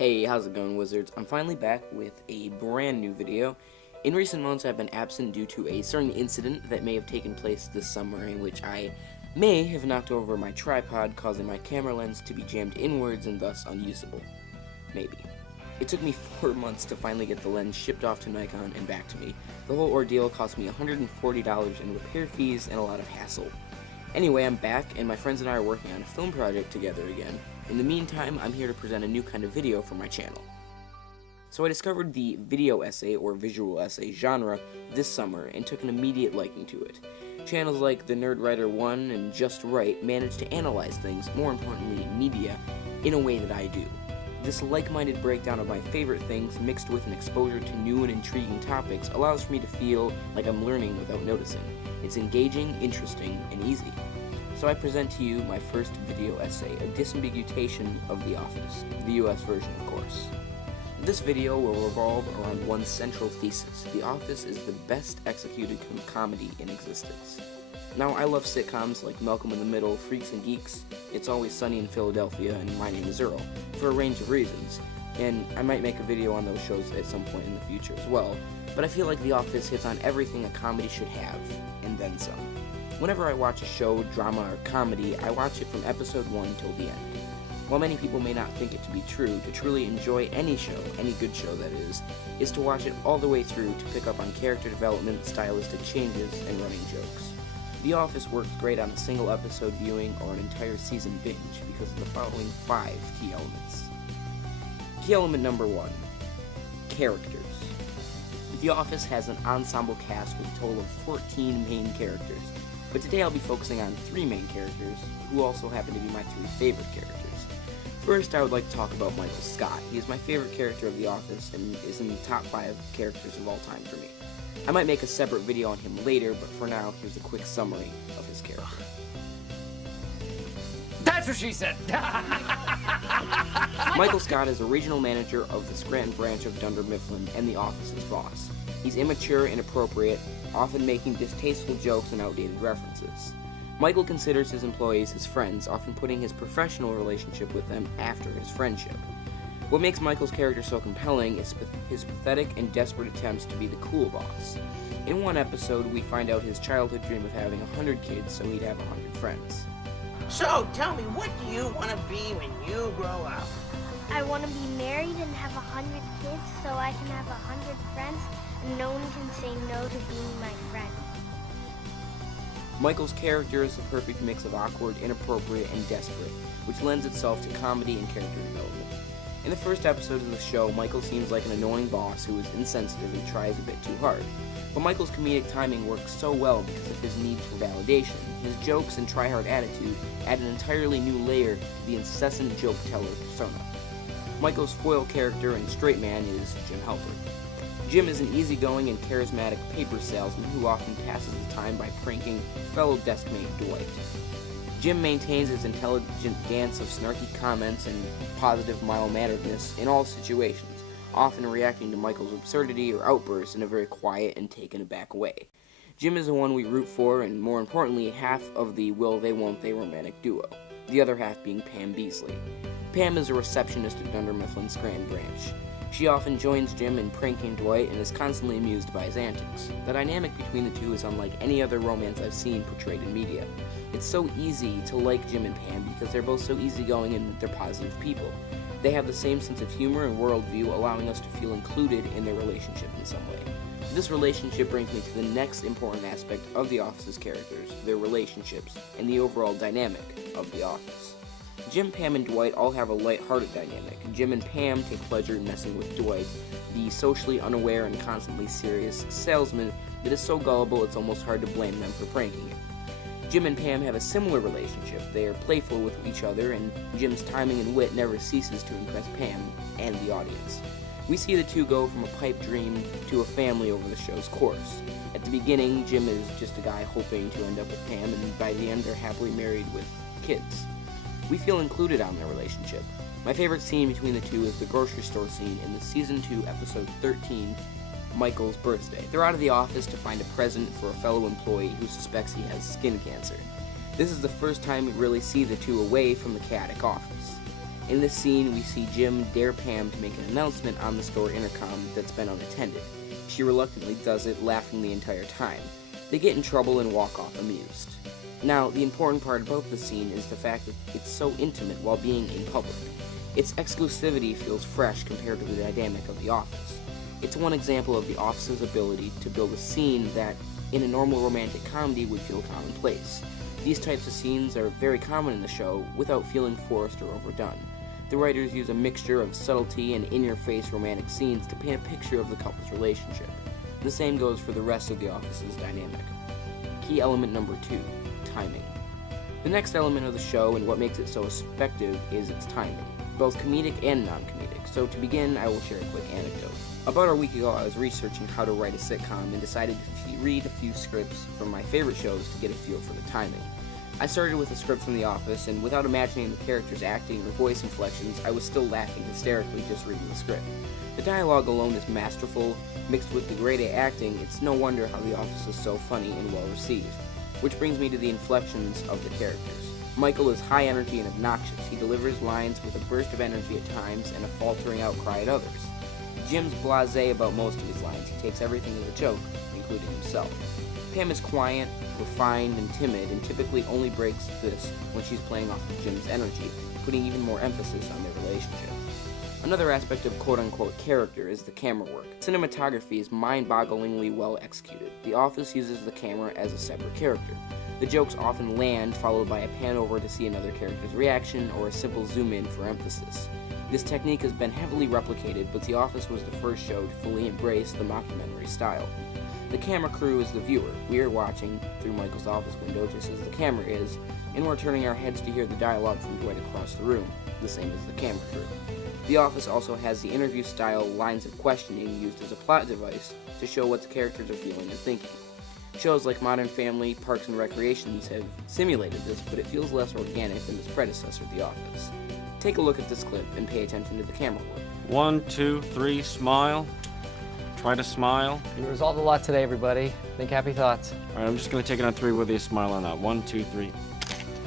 Hey, how's it going, Wizards? I'm finally back with a brand new video. In recent months, I've been absent due to a certain incident that may have taken place this summer in which I may have knocked over my tripod, causing my camera lens to be jammed inwards and thus unusable. Maybe. It took me 4 months to finally get the lens shipped off to Nikon and back to me. The whole ordeal cost me $140 in repair fees and a lot of hassle. Anyway, I'm back, and my friends and I are working on a film project together again. In the meantime, I'm here to present a new kind of video for my channel. So I discovered the video essay or visual essay genre this summer and took an immediate liking to it. Channels like The Nerd Writer 1 and Just Right manage to analyze things, more importantly media, in a way that I do. This like-minded breakdown of my favorite things mixed with an exposure to new and intriguing topics allows for me to feel like I'm learning without noticing. It's engaging, interesting, and easy. So I present to you my first video essay, a disambigutation of The Office, the US version of course. This video will revolve around one central thesis: The Office is the best executed comedy in existence. Now, I love sitcoms like Malcolm in the Middle, Freaks and Geeks, It's Always Sunny in Philadelphia, and My Name is Earl, for a range of reasons, and I might make a video on those shows at some point in the future as well, but I feel like The Office hits on everything a comedy should have, and then some. Whenever I watch a show, drama, or comedy, I watch it from episode 1 till the end. While many people may not think it to be true, to truly enjoy any show, any good show that is to watch it all the way through to pick up on character development, stylistic changes, and running jokes. The Office works great on a single episode viewing or an entire season binge because of the following 5 key elements. Key element number 1, characters. The Office has an ensemble cast with a total of 14 main characters, but today I'll be focusing on 3 main characters, who also happen to be my 3 favorite characters. First, I would like to talk about Michael Scott. He is my favorite character of The Office and is in the top 5 characters of all time for me. I might make a separate video on him later, but for now, here's a quick summary of his character. That's what she said! Michael Scott is a regional manager of the Scranton branch of Dunder Mifflin and The Office's boss. He's immature, inappropriate, often making distasteful jokes and outdated references. Michael considers his employees his friends, often putting his professional relationship with them after his friendship. What makes Michael's character so compelling is his pathetic and desperate attempts to be the cool boss. In one episode, we find out his childhood dream of having 100 kids so he'd have 100 friends. So, tell me, what do you want to be when you grow up? I want to be married and have 100 kids so I can have 100 friends and no one can say no to being my friend. Michael's character is the perfect mix of awkward, inappropriate, and desperate, which lends itself to comedy and character development. In the first episode of the show, Michael seems like an annoying boss who is insensitive and tries a bit too hard. But Michael's comedic timing works so well because of his need for validation. His jokes and try-hard attitude add an entirely new layer to the incessant joke-teller persona. Michael's foil character and straight man is Jim Halpert. Jim is an easygoing and charismatic paper salesman who often passes the time by pranking fellow deskmate Dwight. Jim maintains his intelligent dance of snarky comments and positive mild-manneredness in all situations, often reacting to Michael's absurdity or outbursts in a very quiet and taken-aback way. Jim is the one we root for, and more importantly, half of the will-they-won't-they romantic duo, the other half being Pam Beasley. Pam is a receptionist at Dunder Mifflin's Scranton branch. She often joins Jim in pranking Dwight and is constantly amused by his antics. The dynamic between the two is unlike any other romance I've seen portrayed in media. It's so easy to like Jim and Pam because they're both so easygoing and they're positive people. They have the same sense of humor and worldview, allowing us to feel included in their relationship in some way. This relationship brings me to the next important aspect of The Office's characters, their relationships, and the overall dynamic of The Office. Jim, Pam, and Dwight all have a light-hearted dynamic. Jim and Pam take pleasure in messing with Dwight, the socially unaware and constantly serious salesman that is so gullible it's almost hard to blame them for pranking him. Jim and Pam have a similar relationship. They are playful with each other, and Jim's timing and wit never ceases to impress Pam and the audience. We see the two go from a pipe dream to a family over the show's course. At the beginning, Jim is just a guy hoping to end up with Pam, and by the end they're happily married with kids. We feel included on their relationship. My favorite scene between the two is the grocery store scene in the Season 2, Episode 13, Michael's birthday. They're out of the office to find a present for a fellow employee who suspects he has skin cancer. This is the first time we really see the two away from the chaotic office. In this scene, we see Jim dare Pam to make an announcement on the store intercom that's been unattended. She reluctantly does it, laughing the entire time. They get in trouble and walk off amused. Now, the important part about the scene is the fact that it's so intimate while being in public. Its exclusivity feels fresh compared to the dynamic of The Office. It's one example of The Office's ability to build a scene that, in a normal romantic comedy, would feel commonplace. These types of scenes are very common in the show without feeling forced or overdone. The writers use a mixture of subtlety and in-your-face romantic scenes to paint a picture of the couple's relationship. The same goes for the rest of The Office's dynamic. Key element number 2, timing. The next element of the show and what makes it so effective is its timing, both comedic and non-comedic. So to begin, I will share a quick anecdote. About a week ago, I was researching how to write a sitcom and decided to read a few scripts from my favorite shows to get a feel for the timing. I started with a script from The Office, and without imagining the characters' acting or voice inflections, I was still laughing hysterically just reading the script. The dialogue alone is masterful. Mixed with the grade A acting, it's no wonder how The Office is so funny and well received. Which brings me to the inflections of the characters. Michael is high energy and obnoxious. He delivers lines with a burst of energy at times and a faltering outcry at others. Jim's blasé about most of his lines. He takes everything as a joke, including himself. Pam is quiet, refined, and timid, and typically only breaks this when she's playing off of Jim's energy, putting even more emphasis on their relationship. Another aspect of quote-unquote character is the camera work. Cinematography is mind-bogglingly well executed. The Office uses the camera as a separate character. The jokes often land, followed by a pan over to see another character's reaction, or a simple zoom-in for emphasis. This technique has been heavily replicated, but The Office was the first show to fully embrace the mockumentary style. The camera crew is the viewer. We are watching through Michael's office window just as the camera is, and we're turning our heads to hear the dialogue from Dwight across the room, the same as the camera crew. The Office also has the interview-style lines of questioning used as a plot device to show what the characters are feeling and thinking. Shows like Modern Family, Parks and Recreations have simulated this, but it feels less organic than its predecessor, The Office. Take a look at this clip and pay attention to the camera work. 1, 2, 3, smile. Try to smile. You resolved a lot today, everybody. Think happy thoughts. All right, I'm just gonna take it on 3 whether you smile or not. 1, 2, 3.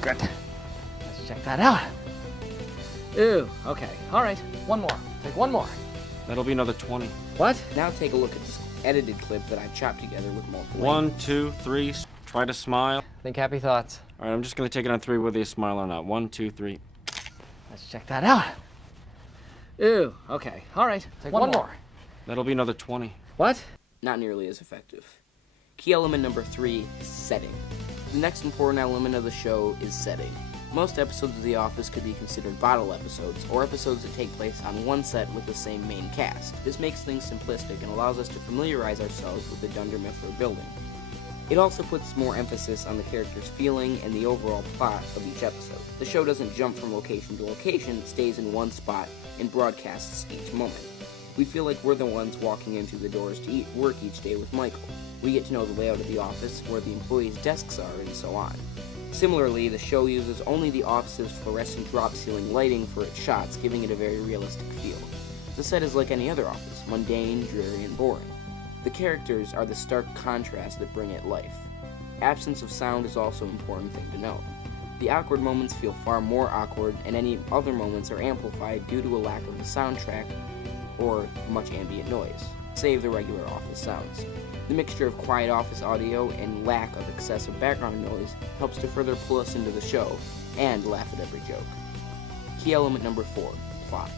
Good. Let's check that out. Ooh, okay. All right, one more. Take one more. That'll be another 20. What? Now take a look at this edited clip that I've chopped together with multiple 1, 2, 3. Try to smile. Think happy thoughts. All right, I'm just gonna take it on 3 whether you smile or not. 1, 2, 3. Let's check that out. Ooh, okay. All right, take one more. That'll be another 20. What? Not nearly as effective. Key element number 3 is setting. The next important element of the show is setting. Most episodes of The Office could be considered bottle episodes, or episodes that take place on one set with the same main cast. This makes things simplistic and allows us to familiarize ourselves with the Dunder Mifflin building. It also puts more emphasis on the character's feeling and the overall plot of each episode. The show doesn't jump from location to location, it stays in one spot and broadcasts each moment. We feel like we're the ones walking in through the doors to work each day with Michael. We get to know the layout of the office, where the employees' desks are, and so on. Similarly, the show uses only the office's fluorescent drop ceiling lighting for its shots, giving it a very realistic feel. The set is like any other office, mundane, dreary, and boring. The characters are the stark contrast that bring it life. Absence of sound is also an important thing to note. The awkward moments feel far more awkward, and any other moments are amplified due to a lack of a soundtrack or much ambient noise, save the regular office sounds. The mixture of quiet office audio and lack of excessive background noise helps to further pull us into the show and laugh at every joke. Key element number 4, plot.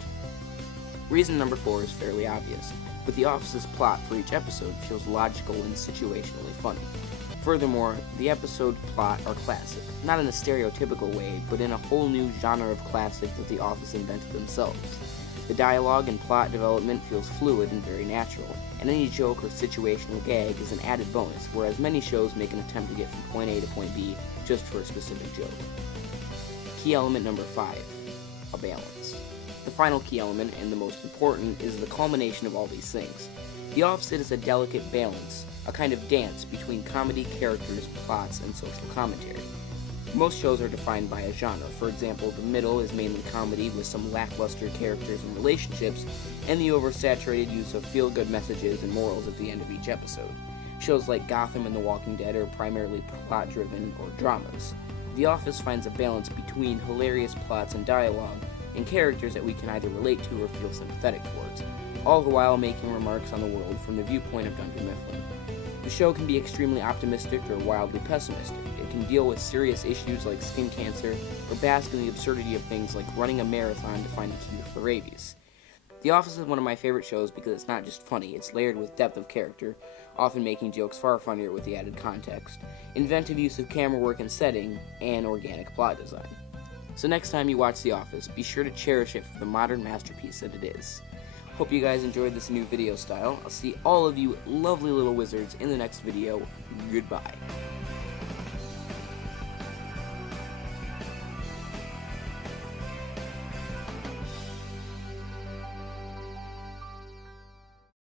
Reason number 4 is fairly obvious, but The Office's plot for each episode feels logical and situationally funny. Furthermore, the episode plot are classic, not in a stereotypical way, but in a whole new genre of classic that The Office invented themselves. The dialogue and plot development feels fluid and very natural, and any joke or situational gag is an added bonus, whereas many shows make an attempt to get from point A to point B just for a specific joke. Key element number 5, a balance. The final key element, and the most important, is the culmination of all these things. The Office is a delicate balance, a kind of dance between comedy, characters, plots, and social commentary. Most shows are defined by a genre. For example, the middle is mainly comedy with some lackluster characters and relationships, and the oversaturated use of feel-good messages and morals at the end of each episode. Shows like Gotham and The Walking Dead are primarily plot-driven or dramas. The Office finds a balance between hilarious plots and dialogue, and characters that we can either relate to or feel sympathetic towards, all the while making remarks on the world from the viewpoint of Dunder Mifflin. The show can be extremely optimistic or wildly pessimistic. It can deal with serious issues like skin cancer, or bask in the absurdity of things like running a marathon to find a cure for rabies. The Office is one of my favorite shows because it's not just funny, it's layered with depth of character, often making jokes far funnier with the added context, inventive use of camera work and setting, and organic plot design. So next time you watch The Office, be sure to cherish it for the modern masterpiece that it is. Hope you guys enjoyed this new video style. I'll see all of you lovely little wizards in the next video. Goodbye.